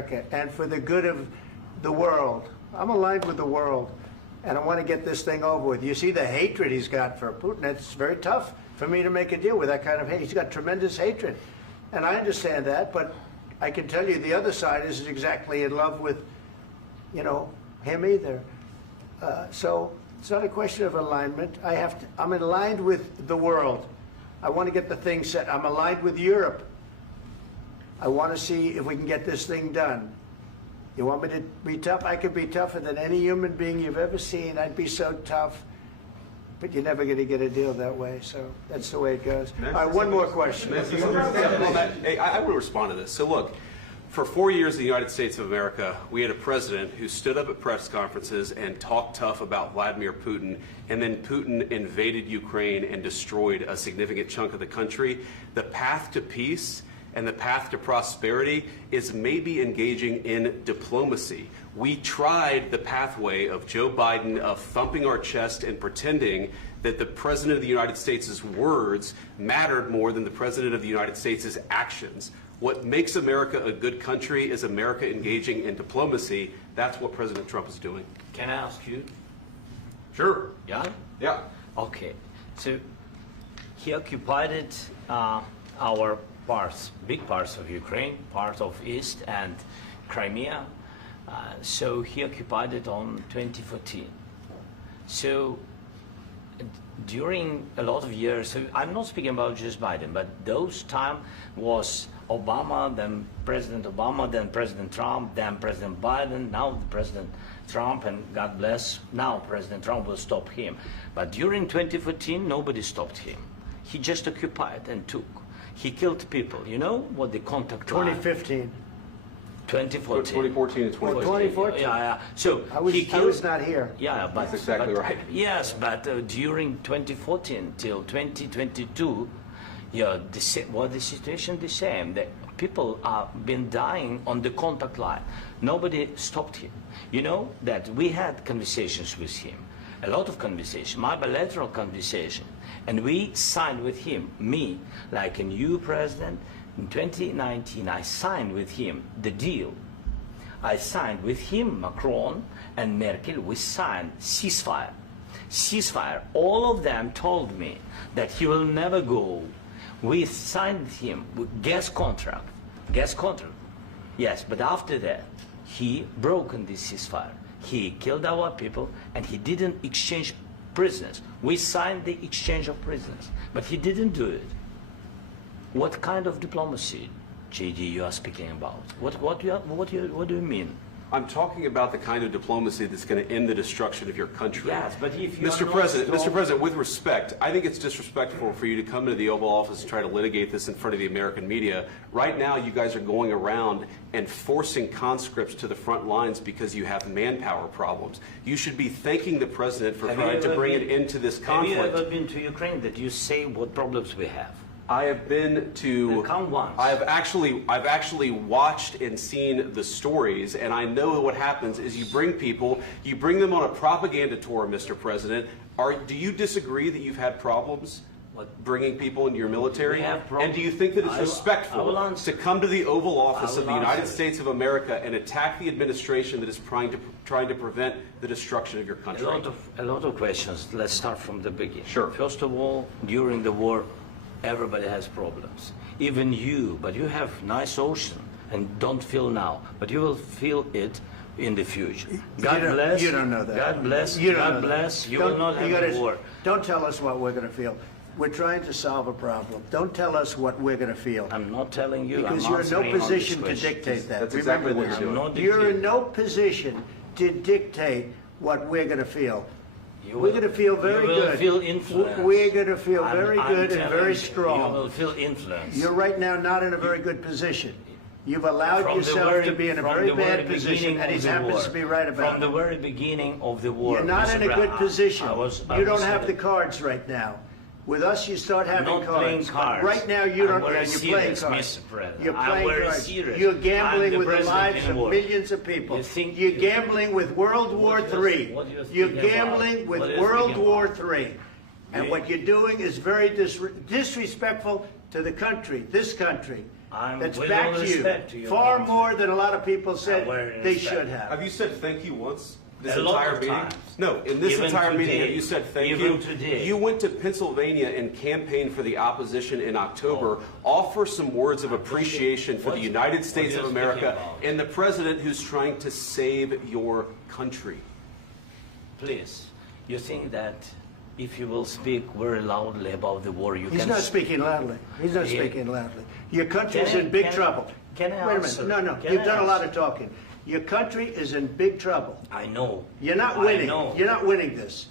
America and for the good of the world. I'm aligned with the world, and I want to get this thing over with. You see the hatred he's got for Putin. It's very tough for me to make a deal with that kind of hate. He's got tremendous hatred, and I understand that, but I can tell you the other side isn't exactly in love with, you know, him either. So it's not a question of alignment. I'm aligned with the world. I want to get the thing set. I'm aligned with Europe. I want to see if we can get this thing done. You want me to be tough? I could be tougher than any human being you've ever seen. I'd be so tough. But you're never going to get a deal that way. So that's the way it goes. All right, one more question. Hey, I want to respond to this. So look, for 4 years in the United States of America, we had a president who stood up at press conferences and talked tough about Vladimir Putin, and then Putin invaded Ukraine and destroyed a significant chunk of the country. The path to peace and the path to prosperity is maybe engaging in diplomacy. We tried the pathway of Joe Biden, of thumping our chest and pretending that the President of the United States' words mattered more than the President of the United States' actions. What makes America a good country is America engaging in diplomacy. That's what President Trump is doing. Can I ask you? Sure. Yeah? Yeah. Okay. So he occupied our parts, big parts of Ukraine, part of East and Crimea. So he occupied it on 2014. So during a lot of years, so I'm not speaking about just Biden, but those time was Obama, then President Obama, then President Trump, then President Biden, now President Trump, and God bless, now President Trump will stop him. But during 2014, nobody stopped him. He just occupied and took. He killed people. You know what the contact line? 2015. 2014. 2014 and 2014. 2014. Yeah. So I was not here. Yeah, but that's exactly right. Yes, but during 2014 till 2022, yeah, the situation the same. The people have been dying on the contact line. Nobody stopped him. You know that we had conversations with him, a lot of conversations, my bilateral conversation, and we signed with him, me, like a new president. In 2019, I signed with him the deal. I signed with him, Macron and Merkel, we signed ceasefire. Ceasefire. All of them told me that he will never go. We signed with him with gas contract. Gas contract. Yes, but after that, he broken this ceasefire. He killed our people and he didn't exchange prisoners. We signed the exchange of prisoners, but he didn't do it. What kind of diplomacy, JD, you are speaking about? What do you mean? I'm talking about the kind of diplomacy that's going to end the destruction of your country. Yes, but if you Mr. President, with respect, I think it's disrespectful for you to come into the Oval Office and try to litigate this in front of the American media. Right now, you guys are going around and forcing conscripts to the front lines because you have manpower problems. You should be thanking the President for trying to bring an end to this conflict. Have you ever been to Ukraine that you say what problems we have? I have been to. Come once. I've actually watched and seen the stories, and I know what happens is you bring people, you bring them on a propaganda tour, Mr. President. Do you disagree that you've had problems bringing people into your military? And do you think that it's respectful to come to the Oval Office of the United States of America and attack the administration that is trying to prevent the destruction of your country? A lot of questions. Let's start from the beginning. Sure. First of all, during the war, everybody has problems. Even you, but you have nice ocean and don't feel now, but you will feel it in the future. God bless. You don't know that. God bless. You don't God know bless. that. You will not have a war. Don't tell us what we're going to feel. We're trying to solve a problem. Don't tell us what we're going to feel. I'm not telling you. Because I'm you're in no answering on position to this question. dictate that. That's Remember exactly what this. you're doing. You're in no position to dictate what we're going to feel. We're going to feel very good. You will feel influence. We're going to feel very good and very You strong. will feel influence. You're right now not in a very good position. You've allowed yourself to be in a very bad position, and he happens to be right about it. From the very beginning of the war. You're not in a good position. You don't have the the cards right now. With us, you start having not cards. playing cards. Right now, you don't. I'm very You're playing serious, cards. Mr. President. You're I'm playing very cards. serious. You're gambling I'm with the president lives in of war. millions of people. You're you- gambling with World War III. what you're You're speaking gambling about? with What you're World speaking War about? III. And what you're doing is very disrespectful to the country, this country. that's with backed all you respect to your far country. more than a lot of people said Very they respect. should have. Have you said thank you once? This A lot entire of meeting? times. No, in this Even entire meeting, today. have you said thank Even you? today. You went to Pennsylvania and campaigned for the opposition in October. Offer some words of appreciation for the What- United States what of are you America speaking about? and the president who's trying to save your country. Please, you think that if you will speak very loudly about the war, you He's can... not speaking loudly. He's not Yeah. speaking loudly. Your country's Can I- in big can I- trouble. can I Wait a answer? minute. No, Can you've I done a lot answer? of talking. Your country is in big trouble. I know. You're not I winning. know. You're not winning this.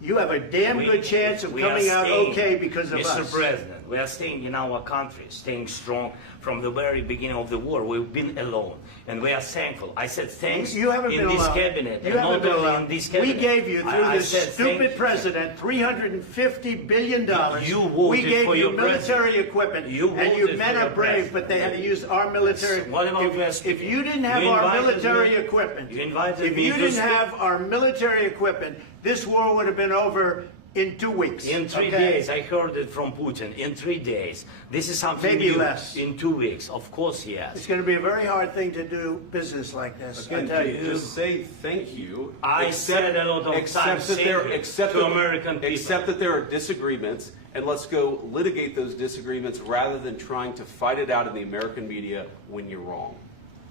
You have a damn good chance of we are coming out staying, okay because of Mr. us. President, we are staying in our country, staying strong from the very beginning of the war. We've been alone, and we are thankful. I said thanks You haven't in been this alone. cabinet, You and haven't not been only alone. in this We cabinet. gave you, through I this said stupid thank- president, $350 billion. You voted we gave for you your military president. equipment, You and you voted men for are your brave, president. but they had to use our military. What about you are If speaking? you didn't have You our invited military me- equipment, you invited if me you to didn't speak. have our military equipment, this war would have been over in 2 weeks. In 3 okay? days, I heard it from Putin. In 3 days, this is something Maybe new. less. In 2 weeks, of course, yes. It's going to be a very hard thing to do business like this. I Again, tell you. just say thank you. I said a lot of times thank you to American people. Accept that there are disagreements, and let's go litigate those disagreements rather than trying to fight it out in the American media when you're wrong.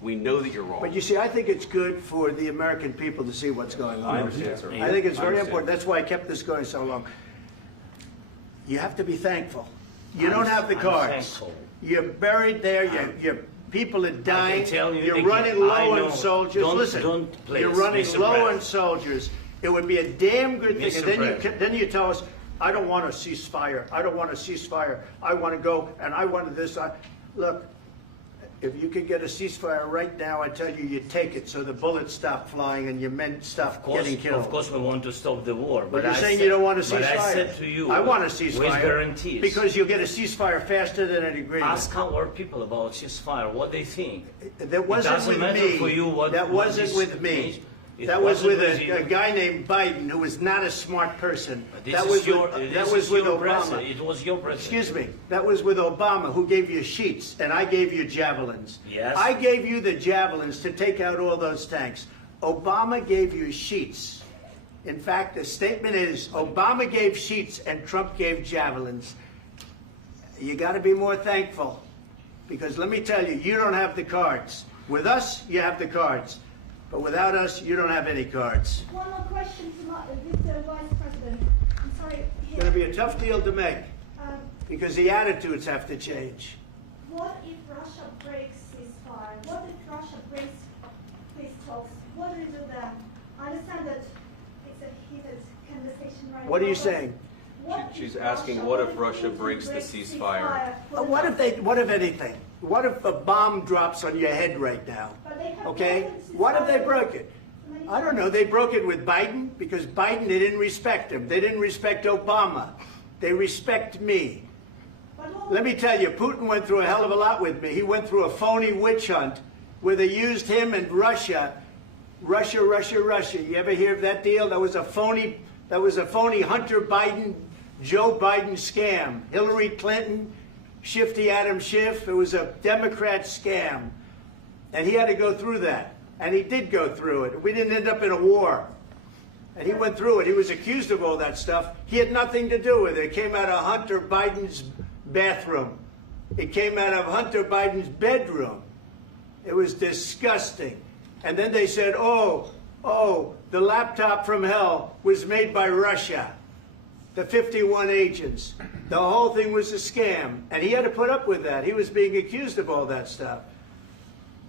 We know that you're wrong. But you see, I think it's good for the American people to see what's going on. I understand, sir. I think it's I very understand. important. That's why I kept this going so long. You have to be thankful. You don't have the I'm cards. thankful. You're buried there. Your people are dying. tell you You're again, running I low know. on soldiers. Don't- Listen, don't, please, you're running Mr. low on President. soldiers. It would be a damn good thing. Mr. And then President. then you tell us, I don't want a ceasefire. I don't want a ceasefire. I want to go and I want this. Look, if you could get a ceasefire right now, I tell you, you take it so the bullets stop flying and your men stop getting killed. Of course, we want to stop the war. But you're I saying said- you don't want a ceasefire. But I said to you, I want a with ceasefire. guarantees. Because you'll get a ceasefire faster than an agreement. Ask our people about ceasefire, what they think. That wasn't doesn't with matter me. for you what- that what wasn't this with me. means. It That was wasn't with with you. a guy named Biden who was not a smart person. This That is was your, with, this that was is with your Obama. president. It was your president. Excuse me. That was with Obama, who gave you sheets, and I gave you javelins. Yes. I gave you the javelins to take out all those tanks. Obama gave you sheets. In fact, the statement is Obama gave sheets and Trump gave javelins. You got to be more thankful, because let me tell you, you don't have the cards. With us, you have the cards. But without us, you don't have any cards. One more question to Mr. Vice President. I'm sorry. It's going to be a tough deal to make, Um, because the attitudes have to change. what if Russia breaks ceasefire? What if Russia breaks peace talks? What do we do then? I understand that it's a heated conversation right now. What are you but saying? what She's if asking, Russia- what if Russia Putin breaks the breaks ceasefire? What if anything? What if a bomb drops on your head right now? But they have Okay? broken What if they ceasefire broke it? many I don't know. They broke it with Biden because Biden, they didn't respect him. They didn't respect Obama. They respect me. But what- Let me tell you, Putin went through a hell of a lot with me. He went through a phony witch hunt where they used him and Russia. Russia. You ever hear of that deal? That was a phony Hunter Biden, Joe Biden scam. Hillary Clinton, Shifty Adam Schiff. It was a Democrat scam. And he had to go through that. And he did go through it. We didn't end up in a war. And he went through it. He was accused of all that stuff. He had nothing to do with it. It came out of Hunter Biden's bathroom. It came out of Hunter Biden's bedroom. It was disgusting. And then they said, oh, the laptop from hell was made by Russia. The 51 agents. The whole thing was a scam. And he had to put up with that. He was being accused of all that stuff.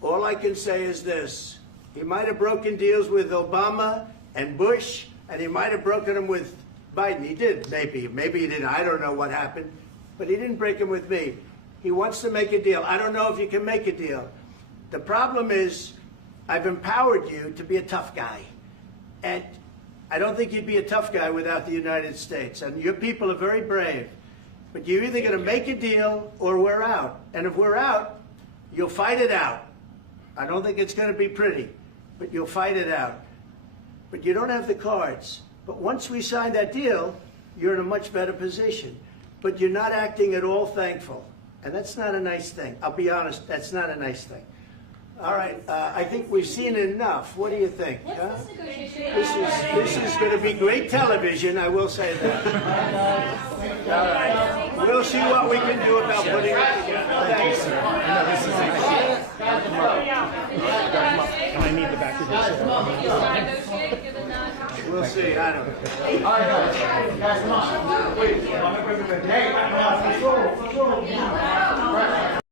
All I can say is this. He might have broken deals with Obama and Bush, and he might have broken them with Biden. He did, maybe. Maybe he didn't. I don't know what happened. But he didn't break them with me. He wants to make a deal. I don't know if you can make a deal. The problem is, I've empowered you to be a tough guy. And I don't think you'd be a tough guy without the United States. And your people are very brave. But you're either going to make a deal or we're out. And if we're out, you'll fight it out. I don't think it's going to be pretty, but you'll fight it out. But you don't have the cards. But once we sign that deal, you're in a much better position. But you're not acting at all thankful. And that's not a nice thing. I'll be honest, that's not a nice thing. All right, I think we've seen enough. What do you think? Huh? This is going to be great television, I will say that. All right. We'll see what we can do about putting it together. Thanks. I need the back of this. We'll see. I don't know. All right, guys, come on. Wait.